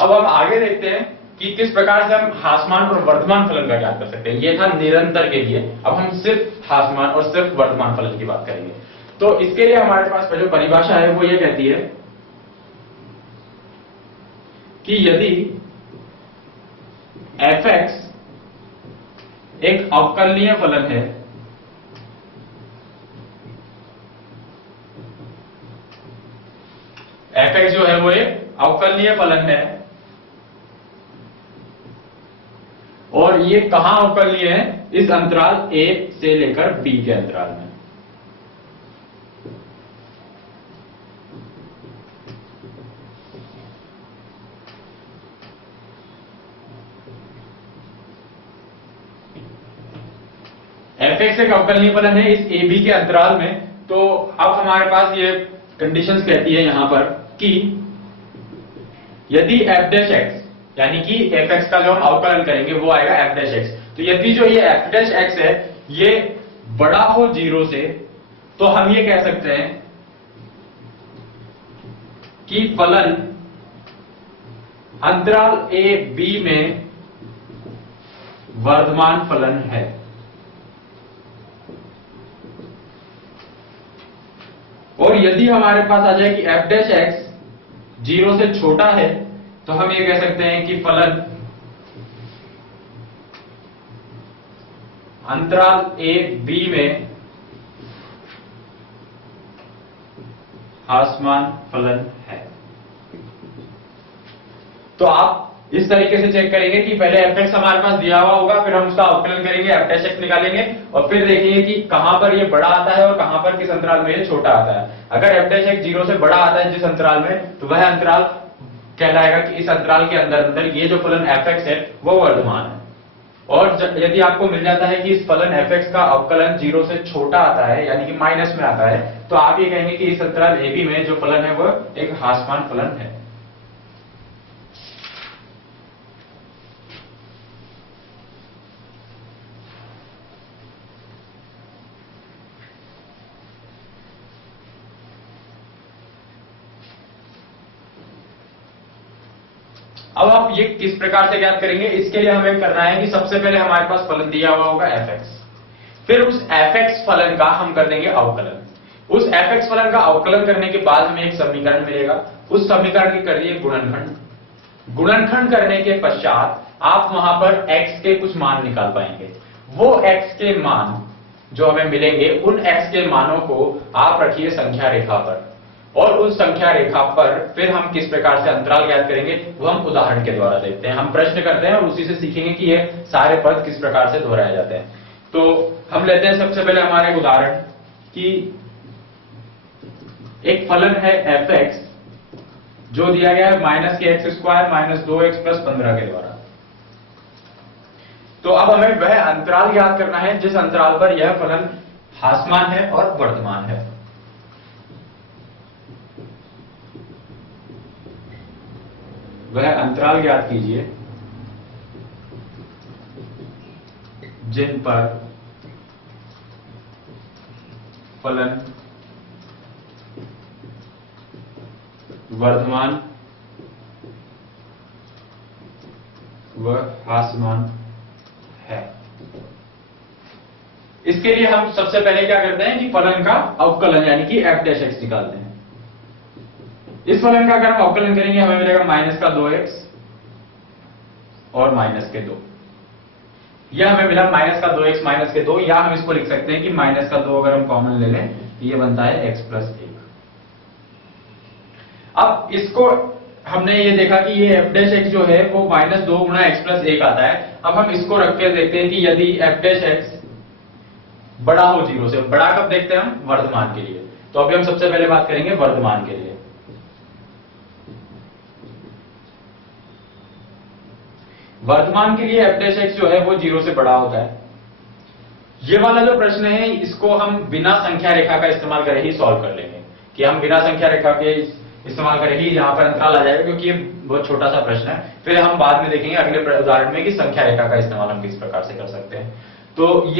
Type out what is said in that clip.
अब हम आगे देखते हैं कि किस प्रकार से हम ह्रासमान और वर्धमान फलन का ज्ञात कर सकते हैं। ये था निरंतर के लिए, अब हम सिर्फ ह्रासमान और सिर्फ वर्धमान फलन की बात करेंगे। तो इसके लिए हमारे पास जो परिभाषा है वो ये कहती है कि यदि f(x) एक अवकलनीय फलन है, f(x) जो है वो एक अवकलनीय फलन है, और ये कहां अवकलनीय है? इस अंतराल a से लेकर b के अंतराल में। f(x) एक अवकलनीय फलन है इस a b के अंतराल में। तो अब हमारे पास ये कंडीशंस कहती है यहां पर कि यदि f'(x) यानी कि f(x) का जो हम अवकलन करेंगे वो आएगा f'(x). तो यदि जो ये f'(x) है ये बड़ा हो 0 से, तो हम ये कह सकते हैं कि फलन अंतराल a b में वर्धमान फलन है। और यदि हमारे पास आ जाए कि f'(x) 0 से छोटा है, तो हम ये कह सकते हैं कि फलन अंतराल a b में ह्रासमान फलन है। तो आप इस तरीके से चेक करेंगे कि पहले f(x) हमारे पास दिया हुआ होगा, फिर हम उसका अवकलन करेंगे, f'(x) निकालेंगे और फिर देखेंगे कि कहां पर ये बड़ा आता है और कहां पर किस अंतराल में ये छोटा आता है। अगर f'(x) 0 से बड़ा आता है जिस अंतराल में, तो वह अंतराल कहलाएगा कि इस अंतराल के अंदर अंदर ये जो फलन f(x) है वो वर्धमान है। और यदि आपको मिल जाता है कि इस फलन f(x) का अवकलन 0 से छोटा आता है यानी कि माइनस में आता है, तो आप ये कहेंगे कि इस अंतराल a b में जो फलन है वो एक ह्रासमान फलन है। अब आप ये किस प्रकार से ज्ञात करेंगे? इसके लिए हमें करना है कि सबसे पहले हमारे पास फलन दिया हुआ होगा f(x), फिर उस f(x) फलन का हम कर देंगे अवकलन। उस f(x) फलन का अवकलन करने के बाद हमें एक समीकरण मिलेगा, उस समीकरण की करिए गुणनखंड। गुणनखंड करने के पश्चात आप वहां पर x के कुछ मान निकाल पाएंगे। वो x के मान जो हमें मिलेंगे, उन x के मानों को आप रखिए संख्या रेखा पर, और उस संख्या रेखा पर फिर हम किस प्रकार से अंतराल ज्ञात करेंगे वो हम उदाहरण के द्वारा देखते हैं। हम प्रश्न करते हैं और उसी से सीखेंगे कि ये सारे पद किस प्रकार से दोहराए जाते हैं। तो हम लेते हैं सबसे पहले हमारे उदाहरण कि एक फलन है f(x) जो दिया गया है -x² - 2x + 15 के द्वारा। तो अब हमें वह अंतराल ज्ञात करना है जिस अंतराल पर यह फलन ह्रासमान है और वर्धमान है। वह अंतराल ज्ञात कीजिए जिन पर फलन वर्धमान व ह्रासमान है। इसके लिए हम सबसे पहले क्या करते हैं कि फलन का अवकलन यानी कि f'(x) निकालते हैं। इस फलन का अगर हम अवकलन करेंगे हमें मिलेगा -2x और -2। यह हमें मिला -2x -2, या हम इसको लिख सकते हैं कि -2 अगर हम कॉमन ले लें तो ये बनता है x + 1। अब इसको हमने ये देखा कि ये f'(x) जो है वो -2 × x + 1 आता है। अब हम इसको रख के देखते हैं कि यदि f'(x) बड़ा हो 0 से, बड़ा कब देखते हैं हम? वर्धमान के लिए। तो अभी हम सबसे पहले बात करेंगे वर्धमान के लिए। वर्धमान के लिए f'(x) जो है वो 0 से बड़ा होता है। ये वाला जो प्रश्न है इसको हम बिना संख्या रेखा का इस्तेमाल करे ही सॉल्व कर लेंगे, कि हम बिना संख्या रेखा के इस्तेमाल करें ही यहाँ पर अंतराल आ जाएगा, क्योंकि ये बहुत छोटा सा प्रश्न है। फिर हम बाद में देखेंगे अगले उदाहरण में कि संख्या रेखा का इस्तेमाल हम किस प्रकार से कर सकते हैं। तो ये